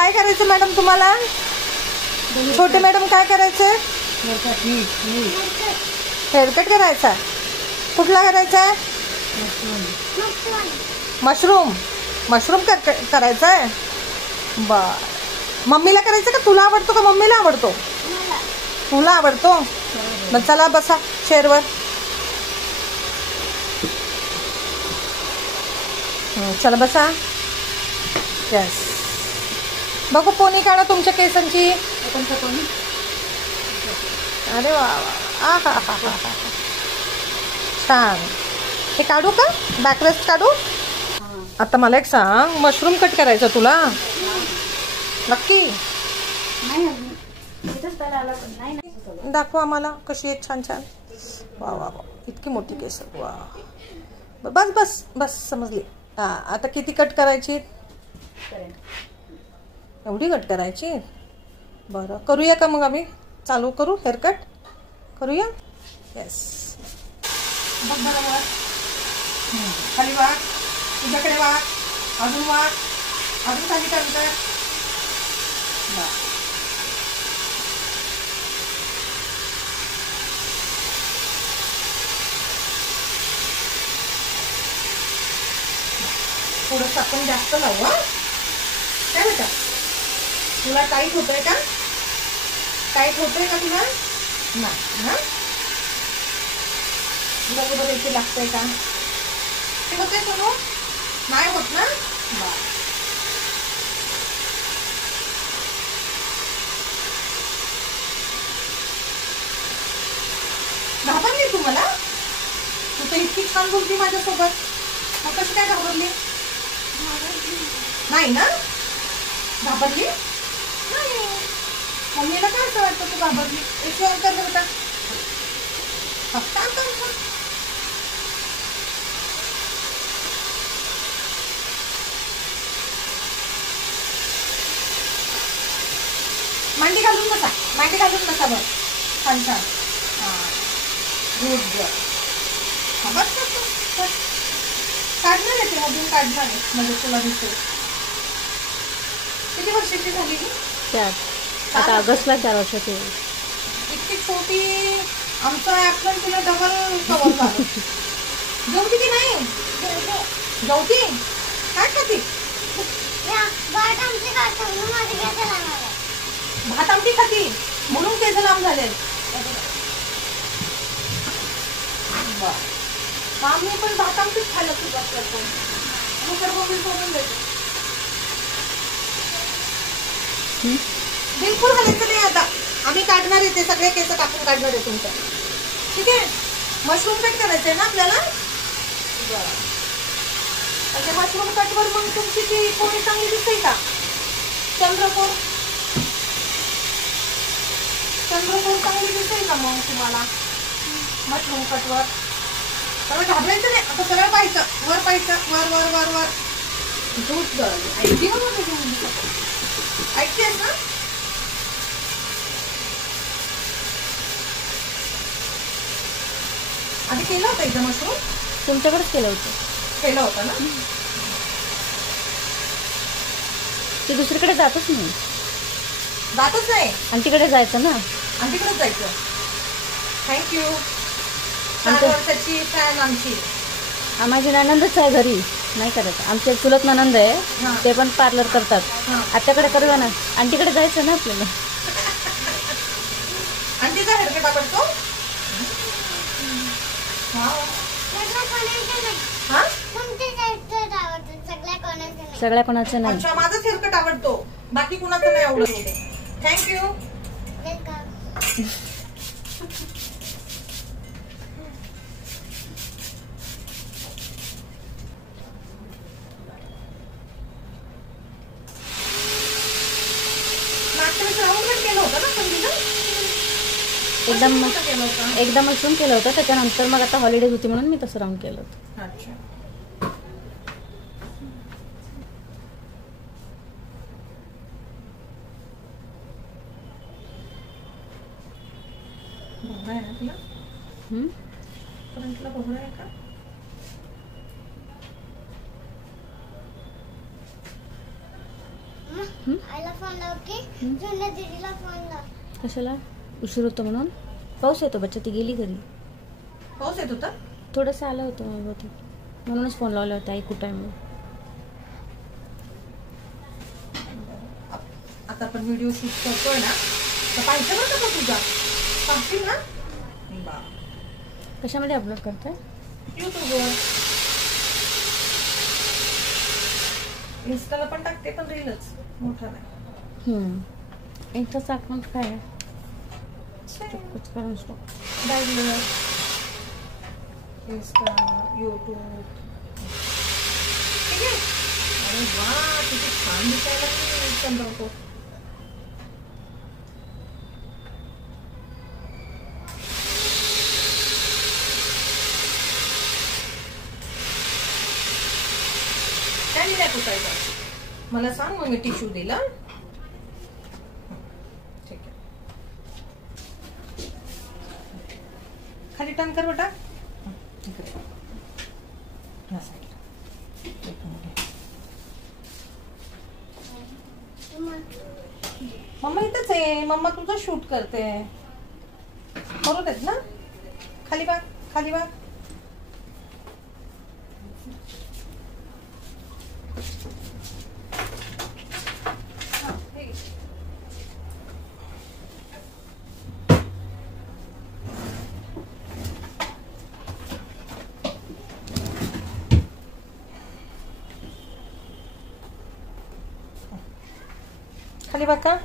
काय करायचं मॅडम तुम्हाला? छोटे मॅडम काय करायचं? हेअरकट करायचा. कुठला करायचा आहे? मशरूम. मशरूम करायचा आहे. बर. मम्मीला करायचं का तुला आवडतो का मम्मीला आवडतो? तुला आवडतो. मग चला बसा चेअरवर. चला बसा. यस. बघू पोनी काढा तुमच्या केसांची. अरे वा वा. हा हा हा हा. छान. हे काढू का? बॅकरेस्ट काढू. आता मला एक सांग, मशरूम कट करायचा तुला नक्की? दाखव आम्हाला कशी आहेत. छान छान. वा वा वा. इतकी मोठी केस. वा. बस बस बस समजली. हा आता किती कट करायची? एवढी कट करायची. बरं करूया का मग आम्ही? चालू करू हेअरकट करूया. येस. बघ बरं वाट. खाली वाट. तुझ्याकडे वाट. अजून वाट. अजून खाली करत. थोडंसं आपण जास्त लावू. हा काय बेटा? तुला टाईट होतोय का? टाईट होतोय का तुला? नाही. हा बरोबर इथे लागतंय का? ते होतंय सोनू? नाही होत ना? घाबरली तू मला? तू तर इतकी छान बोलती माझ्यासोबत. मग कशी काय घाबरली? नाही ना? घाबरली नाही. मम्मीला काय असं वाटतं तू घाबरली? एक ऑन कर बरं. फक्त मांडी घालून बसा. मांडी घालून बसा. बरं छान छान. हां गुड गुड. हा बस बस. काढणार आहे ते मधून काढणार आहे. म्हणजे तुला दिसेल. किती वर्षाची झाली की? 4. आता ऑगस्टला 4 वर्षाची. इतकी छोटी. आमचं ॲपल तुला डबल कवर झालं. जेवती की नाही? जेवती. काय खाती? भात आमटी खाती म्हणून केस लांब झाले. आम्ही पण भात आमटीच खायला सुरुवात करतो. सोडून देतो. बिलकुल घालायचं नाही. आता आम्ही काढणार आहे ते सगळे केस कापून काढणार आहे तुमचं. ठीक आहे. मशरूम कट करायचंय ना आपल्याला? बरं. अच्छा मशरूम कटवर मग तुमची ती पोळी चांगली दिसते का? चंद्रकोर चांगली दिसते का मग तुम्हाला मशरूम कटवर? तर घाबरायचं नाही. आता सरळ पाहायचं. वर पाहायचं. वर वर वर वर. दूध ऐकतेस ना? आधी केलं होतं एकदा मशरूम? तुमच्याकडेच केलं होतं ना? ते दुसरीकडे जातच नाही. आणि तिकडे जायचं ना. आणि तिकडेच जायचं. थँक्यू. 4 वर्षाची फॅन आमची. माझी नणंदच आहे घरी. नाही करायचं. आमचे चुलत नणंद आहे. ते पण पार्लर करतात. आत्याकडे करूया ना. आणि तिकडे जायचं ना आपल्याला. आणि तिचा हेअरकट आवडतो. सगळ्या कोणाचं नाही. अच्छा माझाच हेअरकट आवडतो. बाकी कुणाचं नाही आवडत. थँक्यू. एकदा मशरूम केलं होतं. त्याच्यानंतर मग आता हॉलिडेज होती म्हणून मी तसं राऊंड केलं होतं. अच्छा. भोवरा आहे ना तुला? फ्रंटला भोवरा आहे का? आईला फोन लाव की जुन्या दीदीला फोन लाव. कशाला? उशीर होतो म्हणून? पाऊस येतो बच्चा, ती गेली घरी. पाऊस येत होता? थोडंसं आलं होतं मला बहुतेक, म्हणूनच फोन लावला होता आई कुठं आहे म्हणून. आता आपण व्हिडिओ शूट करतोय ना, तर पाहिजे बरं का तुझा सांगशील ना. बा कशामध्ये अपलोड करताय? यूट्यूबवर, इन्स्टाला पण टाकते, पण रीलच, मोठा नाही. इंस्टाचं अकाउंट काय आहे? कुछ करून डायलर, इंस्टा, यूट्यूब. ठीक आहे. अरे वा, किती छान दिसायला चंद्रपूर. काय नाही पुसायचं मला सांग, मग मी टिश्यू दिला. ठीक आहे, खाली टर्न कर बेटा. मम्मा इथंच आहे, मम्मा तुझं शूट करते. करू देत ना. खाली बघ, खाली बघ. खाली बघ का.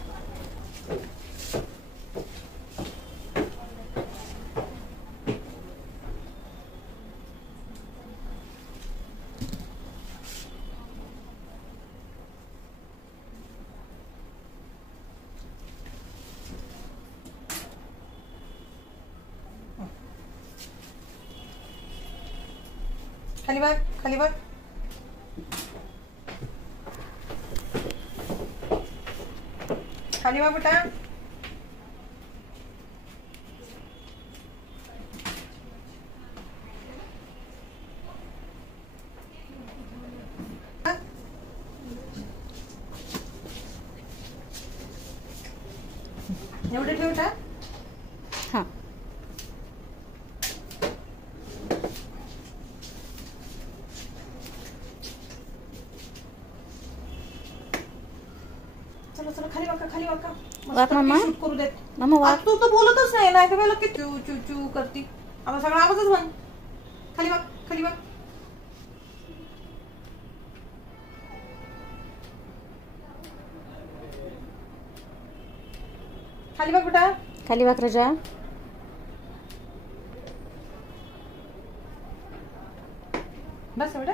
खाली बघ, खाली बघ. खाली बघ बेटा. एवढे ठेव बेटा. हां, चलो चलो खाली वाका, खाली वाका. वाक मम्मा. शूट करू देत. मम्मा वाक. तू तर बोलतच नाही ना, वेळेला की चू चू चू करती. आता सगळा आवाजच बंद. खाली वाक, खाली वाक. खाली बघ बेटा. खाली वाक रजा. बस एवढे.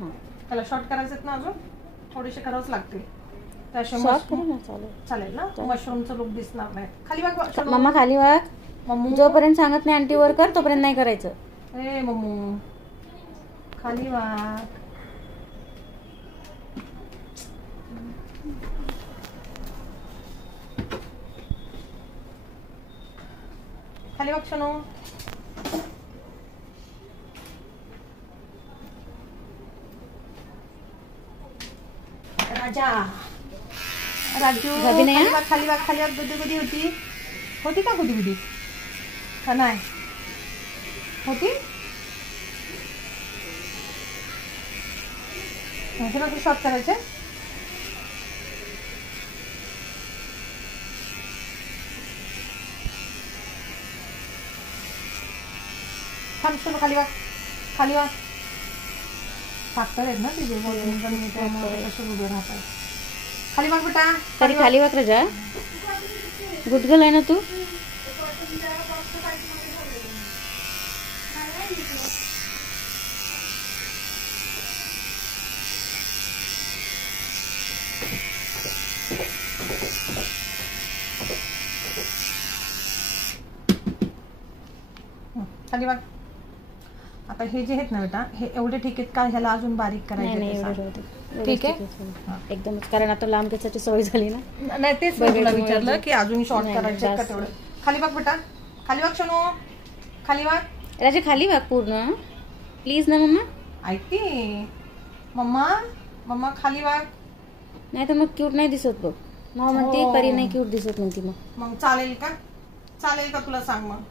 हां, त्याला शॉर्ट करायचं ना, अजून थोडेसे करावंच लागतील. शॉर्ट करू ना, चालेल. चालेल ना. मशरूमचं लुक दिसणार नाही. खाली वाक मम्मा, खाली वाक. मम्मू. जोपर्यंत सांगत नाही आंटी वर कर, तोपर्यंत नाही करायचं. ए मम्मू, खाली वाक. खाली वाक शनू. राजा, राजू, भाभी नाही, खाली वाक, खाली वाक, खाली वाक. गुदी गुदी होती, होती का गुदी गुदी का नाही होती. तुला शॉर्ट करायचे. थांब शनू, खाली वाक, खाली वाक. फाक्टर आहेत ना तिथे कसे उभे राहतात. खाली वाक बेटा. तरी खाली वाक रजा. गुदगल आहे ना तू. खाली वाक. आता हे जे आहेत ना बेटा, हे एवढे ठीक आहेत का, ह्याला अजून बारीक नाही नाही, करायचे? एवढं होते. ठीक आहे. एकदमच, कारण आता लांब केसाची सवय झाली ना. नाही, तेच मी तुला विचारलं की अजून शॉर्ट नाही, करायचे का जास्त. तेवढे. खाली वाक बेटा. खाली वाक शनू. खाली वाक. राजा खाली वाक पूर्ण प्लीज ना मम्मा. ऐक की मम्मा, मम्मा खाली वाक. नाही तर मग क्यूट नाही दिसत बघ. मग म्हणते हो. परी नाही क्यूट दिसत म्हणते. मग चालेल का? चालेल का तुला सांग मग.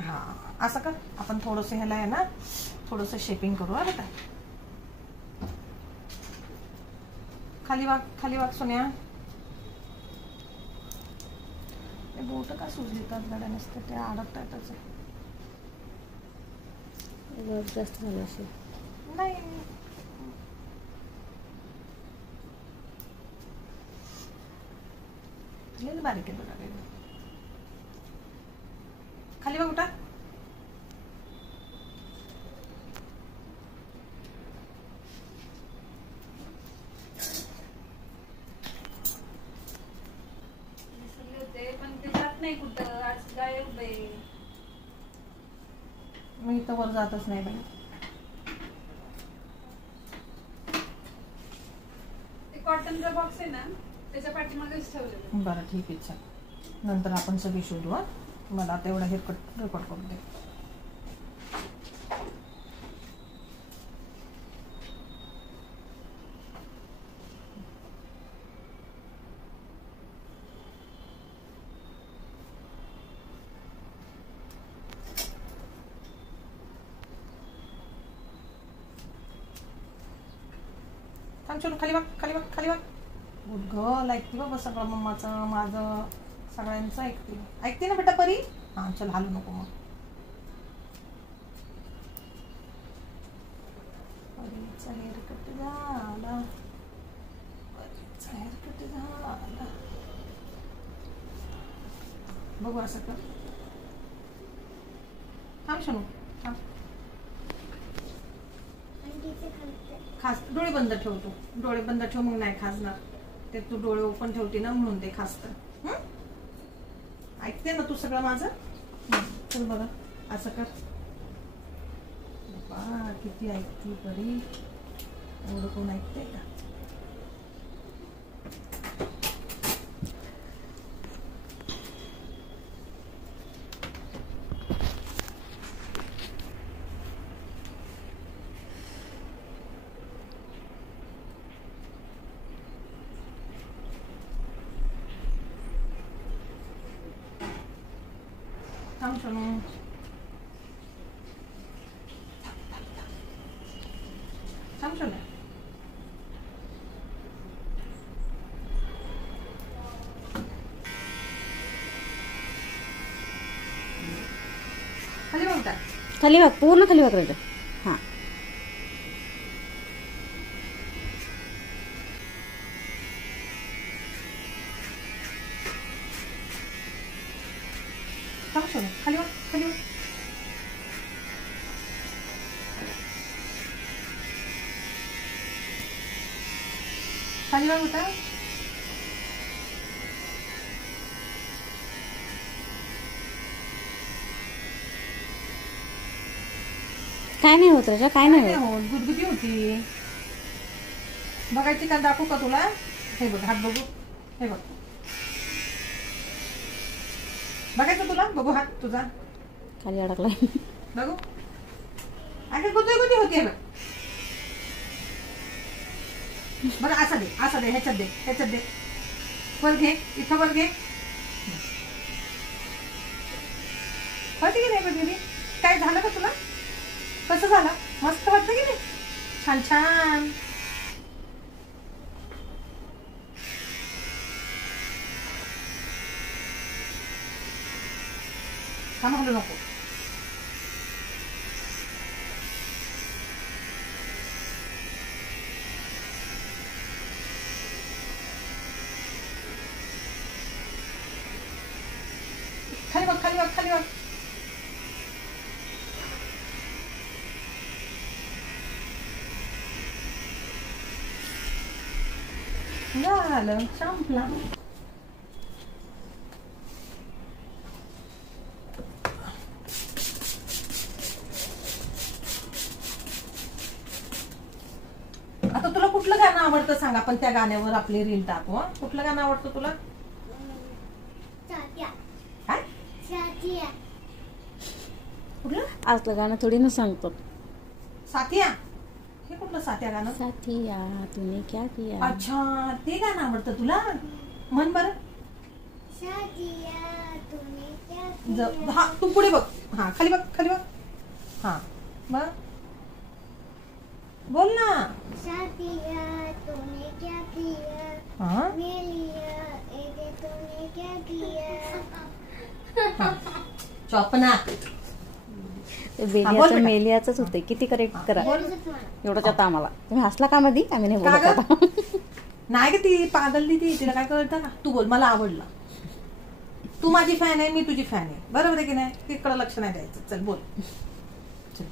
हा असं कर, आपण थोडंसं ह्याला आहे ना थोडंसं शेपिंग करू. बरं का? खाली वाग, खाली वाग सोन्या. ते बोट का सुजलीतात गड्या नसते, ते अडकतातच. वर्क जास्त झालं असेल. नाही लई बारीक आहे बघा. खाली बघ उठा. पण ते जात नाही कुठं. आज गायब आहे. मी तर वर जातच नाही बाई. ते कॉटनचा बॉक्स आहे ना, त्याच्या पाठीमागेच ठेवलेलं. बरं ठीक आहे, चल नंतर आपण सगळी शोधू. हा मला आता एवढा हेअरकट रेकॉर्ड करून दे. थांब चलो, खाली बघ, खाली बघ, खाली बघ. Good girl. ऐकते बाबा सगळं, मम्माचं माझं सगळ्यांचं ऐकते. ऐकते ना बेटा परी? हां चल, हालू नको मग. परीचा हेअरकट झाला, परीचा हेअरकट झाला. बघू असं कर. थांब शनू, थांब. खास डोळे बंद ठेवतो, डोळे बंद ठेव, मग नाही खासणार ते. तू डोळे ओपन ठेवते ना म्हणून ते खासतं. ऐकते ना तू सगळं माझं? चल बघा असं कर. बाबा किती ऐकते परी, एवढं कोण ऐकते का? थांब शनू. थांब शनू. खाली बघ का? खाली बघ, पूर्ण खाली बघ राहिलं. हां थांब शनू, खाली बघ, खाली बघ. खाली बघ बेटा. काय नाही होत राजा, काय नाही होत. हो गुदगुदी होती. बघायची का? दाखवू का तुला? हे बघ हात बघू. हे बघ बघायचं तुला? बघू हात तुझा. खाली अडकलाय. बघू. अगं गुदगुदी होती बघ. बरं असा दे, असा दे, ह्याच्यात दे, ह्याच्यात दे. वर घे, इथं वर घे. होती की नाही बेबी? काय झालं का तुला? कसं झालं? मस्त वाटतं की नाही? छान छान. थांब, हलू नको. खाली बघ, खाली बघ, खाली बघ. झालं, संपला. आता तुला कुठलं गाणं आवडतं सांग, आपण त्या गाण्यावर आपली रील टाकू. कुठलं गाणं आवडतं तुला? काय कुठलं? असलं गाणं थोडी ना सांगतो. साथिया. हे कुठलं साथ्या गाणं? साथिया तूने क्या किया. अच्छा, ते गाणं आवडतं तुला? म्हण बरं. साथिया तूने क्या किया. हा तू पुढे बघ. हा खाली बघ, खाली बघ. हा बघ, बोल ना. साथिया तूने क्या किया. हा मेलिया एके तूने क्या किया. चॉपना. ते बोल बेलियाचं बेटा. मेलियाचंच होते. किती करेक्ट करा एवढंच आता आम्हाला. तुम्ही हसला का मधी? आम्ही नाही का बोलत ग? आता. नाही ग, ती पागल ती तिला काय कळतं का? तू बोल, मला आवडलं. तू माझी फॅन आहे, मी तुझी फॅन आहे, बरोबर आहे की नाही? तिकडं लक्ष नाही द्यायचं. चल बोल. चल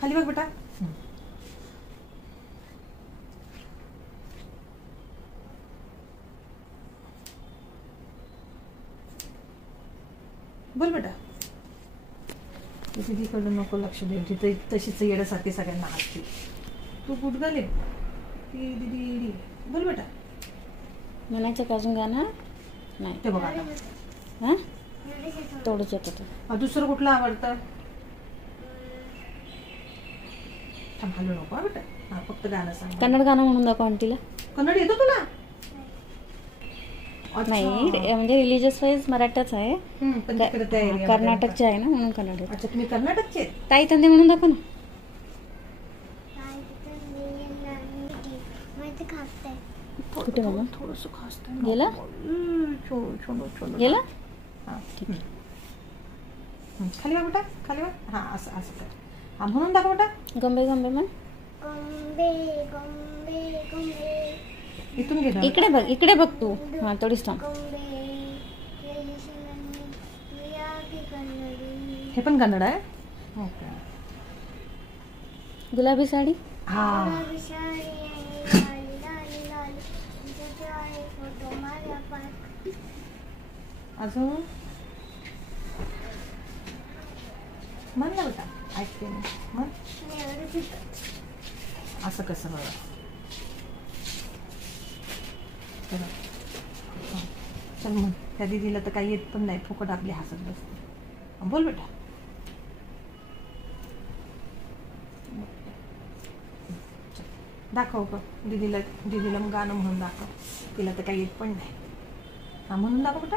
खाली बघ बेटा. बोल बेटा. तिकडं नको लक्ष दे. तिथे तशीच येण्यासारखी सगळ्यांना हसते. तू गुडगले ती दिदी. बोल बेटा. म्हणायचं का अजून गाणं? नाही. ते बघा आता. हां तेवढंच येत होतं. दुसरं कुठलं आवडतं? थांब, हलू नको हा बेटा. हा फक्त गाणं सांग. कन्नड गाणं म्हणून दाखव आंटीला. कन्नड येतो तुला? अच्छा. नाही म्हणजे रिलिजियस वाईज मराठाच आहे. पण तिकडे त्या area मध्ये कर्नाटकचे आहे ना म्हणून कन्नड येतं. अच्छा, तुम्ही कर्नाटकचे आहेत? ताई तंदे म्हणून दाखव ना. माहिती खाते. कुठे बाबा? थोडस खास गेला? गेला? हा ठीक आहे. खाली बघ बेटा, खाली बघ. हा असं असं कर. हा म्हणून दाखव बेटा. गंबे गंबे म्हण. गंबे गंबे गंबे. इथून गेलं. इकडे बघ, इकडे बघ तू. हा थोडीच थांब. गंबे केली शिवणी तुया की कन्नडी. हे पण कन्नड आहे? ओके. गुलाबी साडी. हा गुलाबी साडी आहे, लाली लाली लाली. तुझे आहे फोटो माझ्या पाठ. अजून म्हण ना बेटा. ऐकते मी. म्हण. Never fit. असं कसं बघा. चल चल मग. त्या दिदीला तर काही येत पण नाही. फुकट आपली हसत बसते. बोल बेटा. चल, दाखव का दिदीला. दिदीला मग गाणं म्हणून दाखव. तिला तर काही येत पण नाही. हा म्हणून दाखव बेटा.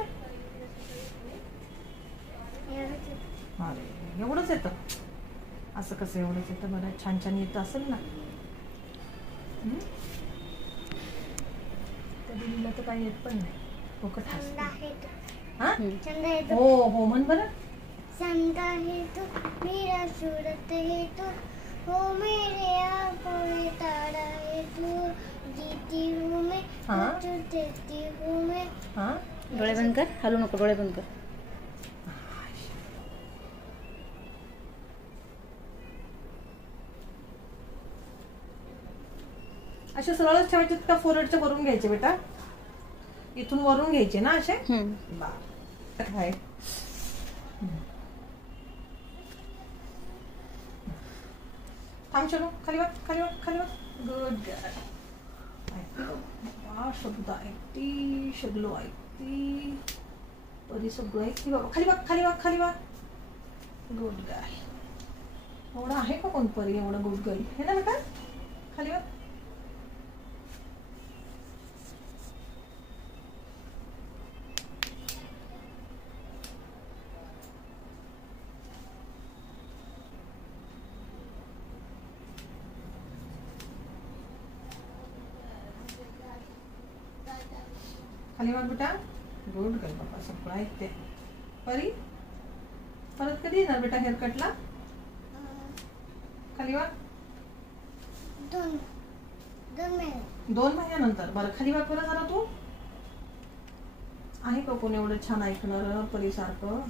Never fit. अरे एवढंच येतं? असं कसं एवढंच येतं? बरं छान छान येतं असेल ना. त्या दिदीला तर काही येत पण नाही. फुकट चंदा हसते. आहे तू. हा चंदा आहे तू. हो हो म्हण बरं. चंदा है तू मेरा सूरत है तू. हो मेरे आंखों में तारा है तू. जीती हूँ मैं हाँ। तुझे देती हूँ मैं. हा डोळे बंद कर. हलू नको. डोळे बंद कर. असे सरळच ठेवायचे का फोरहेडच्या वरून घ्यायचे बेटा? इथून वरून घ्यायचे ना असे? काय थांब चलो. खाली बघ, खाली बघ, खाली बघ. Good girl. शब्द ऐकती, शगलो ऐकती, परी सगळं ऐकती बाबा. खाली बघ, खाली बघ, खाली बघ. Good girl. एवढं आहे का कोण परी एवढं गुड गर्ल? हे ना बेटा. खाली बघ. खाली बघ बेटा. गुड गर्ल बाबा. सगळं ऐकते. परी परत कधी येणार बेटा हेअरकटला? खाली बघ. 2 महिने. 2 महिन्यानंतर. बरं खाली बघ बरं जरा तू. आहे का कोण एवढं छान ऐकणार परीसारखं?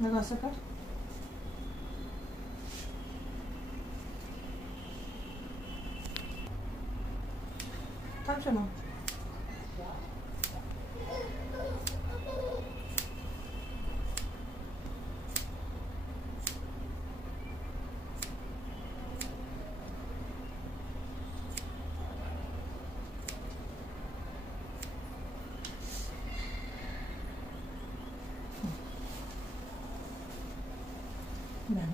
मग असं कर. थांब शोनो.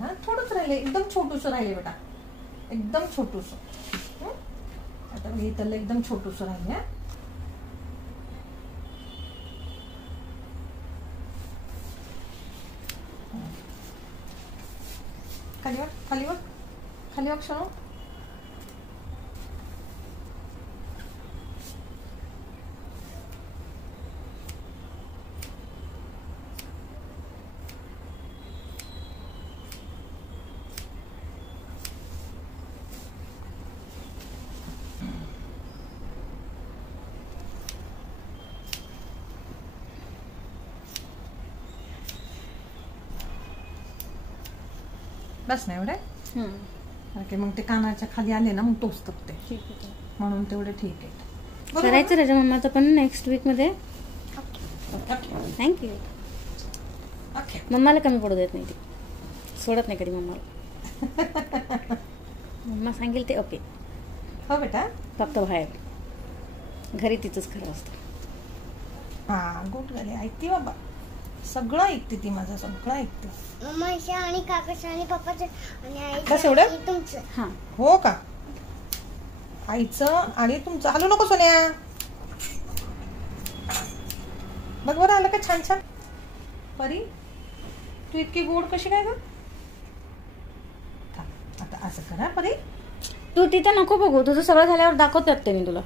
हा थोडंच राहिले, एकदम छोटूस राहिले बेटा, एकदम छोटूस. आता हे त्याला एकदम छोटूस राहिले. खाली बघ, खाली बघ, खाली बघ शोनू. बस नाही एवढे. ओके, मग ते कानाच्या खाली आले ना मग टोचतात ते, ठीक आहे. म्हणून तेवढे ठीक आहे. करायचं राजा मम्माचं पण नेक्स्ट वीक मध्ये. थँक्यू. ओके. मम्माला कमी पडू देत नाही ती, सोडत नाही कधी मम्माला. मम्मा सांगेल ते ओके. हो बेटा. फक्त बाहेर, घरी तिचंच खरं असतं. हा गुड झाले, ऐकते बाबा, सगळं ऐकते ती, माझं सगळं ऐकते. मम्माच्या आणि काकाचं आणि पप्पाचं आणि बस एवढं? आईचं तुमचं. हा हो का? आईचं आणि तुमचं. हलू नको सोन्या. बघ बरं आलं का छान छान. परी तू इतकी गोड कशी काय ग? आता असं करा परी. तू तिथे नको बघू, तुझं सगळं झाल्यावर दाखवतात ते मी तुला.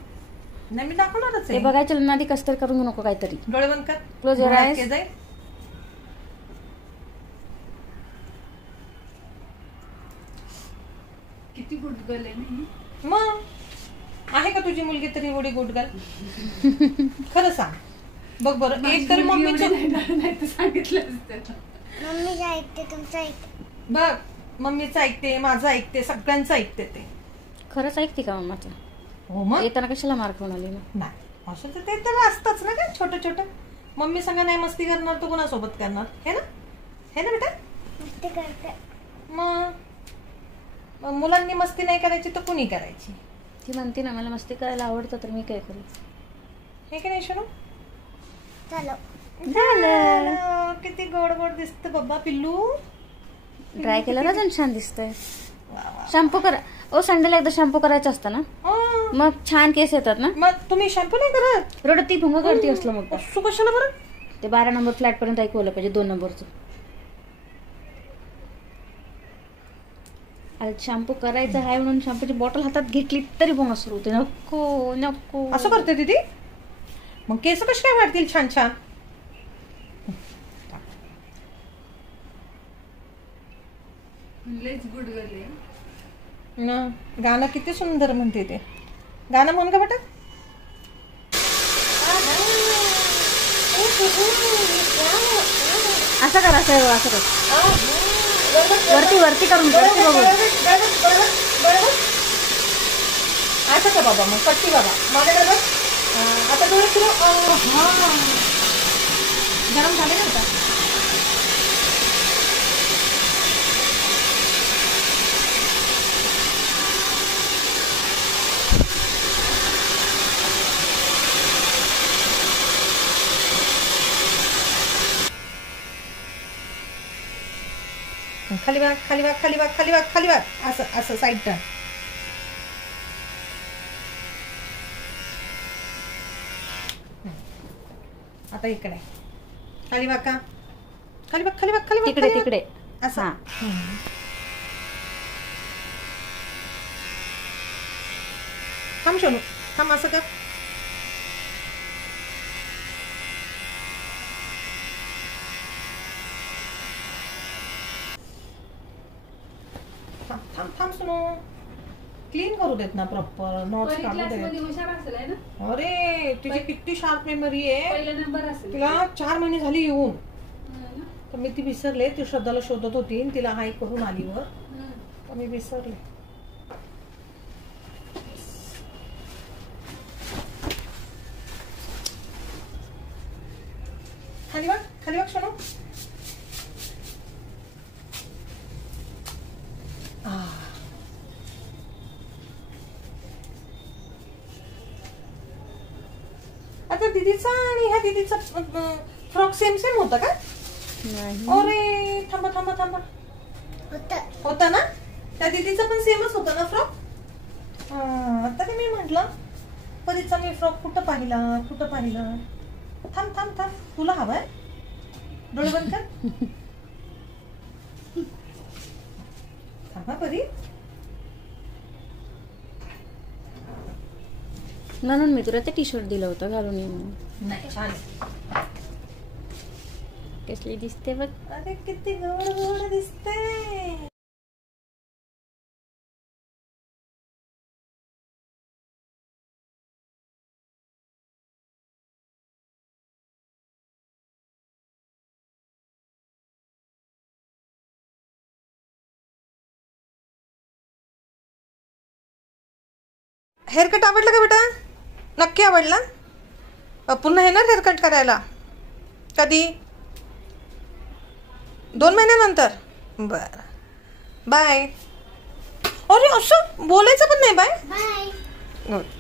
नाही मी दाखवणारच ते आहे. बघायचं लग्न आधी कसं तरी करून घेऊ नको काहीतरी. डोळे बंद कर. Close your डोळ्यात eyes. के जाईल. किती गुडगल आहे नाही. मग आहे का तुझी मुलगी तरी एवढी गुडगल? खरं सांग बघ बरं. एक तर मम्मीचं नाही तर सांगितलं असतं. मम्मीचं ऐकते, तुमचं ऐकते. बघ, मम्मीचं ऐकते, माझं ऐकते, सगळ्यांचं ऐकते ते. खरंच ऐकते का मम्माचं? हो मग. येताना कशाला मार्क म्हणाली ना? नाही असं तर ते तर असतंच ना काय छोटं छोटं. मम्मी संग नाही मस्ती करणार तू कोणासोबत करणार? हे ना, हे ना बेटा. मस्ती करते. मग मुलांनी मस्ती नाही करायची तर कुणी करायची? ती म्हणते ना मला मस्ती करायला आवडतं, तर मी काय करू? हे की नाही शोनू? चलो झालं. किती गोड गोड दिसत बाबा पिल्लू. ट्राय केलं ना, अजून छान दिसतंय. वा वा. शॅम्पू करा. ओ संडेला एकदा शॅम्पू करायचं असतं ना, हा. मग छान केस येतात ना. मग तुम्ही शॅम्पू नाही करत? रडत ती भुंग करते असलं मग. असू कशाला बरं? ते 12 नंबर फ्लॅट पर्यंत ऐकवलं पाहिजे, 2 नंबरचं. शॅम्पू करायचं आहे म्हणून शॅम्पूची बॉटल हातात घेतली तरी भुंगा सुरू होते. नको नको असं करते दीदी. मग केस कशी काय वाढतील छान छान? लयच गुडगल आहे. गाणं किती सुंदर म्हणते ते. गाणं म्हण का बेटा. असं कर, असं कर. वरती वरती करून वरती बघू. असं का बाबा, मग पट्टी बाबा माझ्याकडे बघ. आता डोळे फिरव. गरम झाले ना आता. खाली बघ, खाली बघ, खाली बघ, खाली बघ, खाली बघ. असं असं साईड टर्न. आता इकडे खाली बघ का. खाली बघ, खाली बघ, खाली बघ. तिकडे तिकडे असं. हा. थांब शोनू, थांब. असं का. थांब थांब थांब सोनू. क्लीन करू देत ना प्रॉपर. नोट्स काढू क्लास देत. मध्ये हुशार असेल आहे ना. अरे तिची किती शार्प मेमरी आहे. पहिला नंबर असेल. तिला 4 महिने झाली येऊन. हं ना? तर मी ती विसरले. ती श्रद्धाला शोधत होती, तिला हाय करून आली वर. हं. तर मी विसरले. खाली बघ, खाली बघ सोनू. आता दीदीचा आणि ह्या दीदीचा फ्रॉक सेम सेम होता का? नाही. अरे थांबा थांबा थांबा. होता ना? त्या दीदीचा पण सेमच होता ना फ्रॉक? आता ते मी म्हटलं परीचा मी फ्रॉक कुठं पाहिला. थांब थांब थांब, तुला हवाय? डोळे बंद कर. थांबा परी. म्हणून मी तुला ते टी शर्ट दिलं होतं घालून ये म्हणून. नाही, छान आहे. कसली दिसते बघ. अरे किती गोड गोड दिसते. हेअरकट आवडला का बेटा? नक्की आवडला? पुन्हा येणार हेअरकट करायला? कधी? 2 महिन्यानंतर? बरं, बाय. अरे असं बोलायचं पण नाही बाय. बाय. गुड.